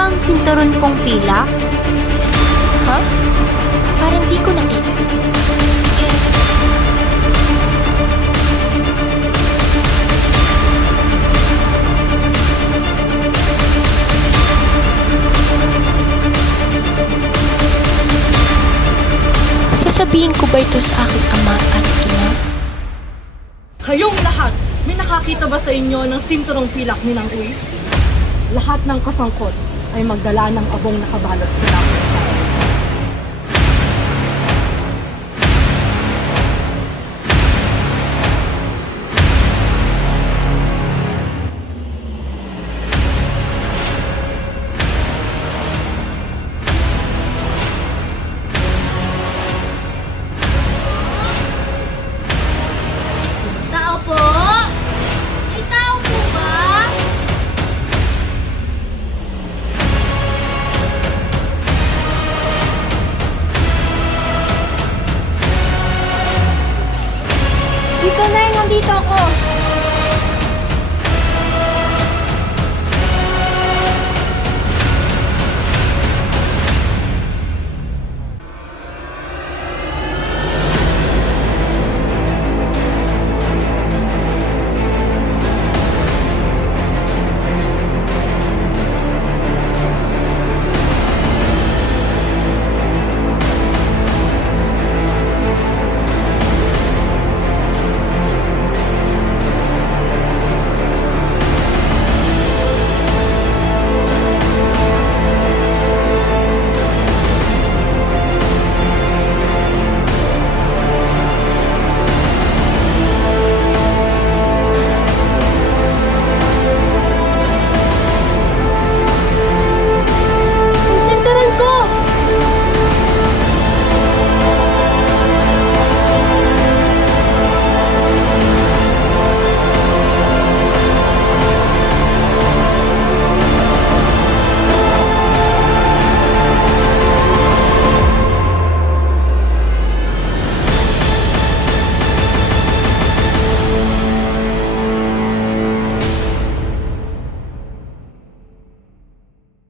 ba ang sinturon kong pilak? Ha? Parang di ko nakita. Sasabihin ko ba ito sa aking ama at ina? Kayong lahat, may nakakita ba sa inyo ng sinturong pilak ni Nang Uy? Lahat ng kasangkot ay magdala ng abong nakabalot sa dapat.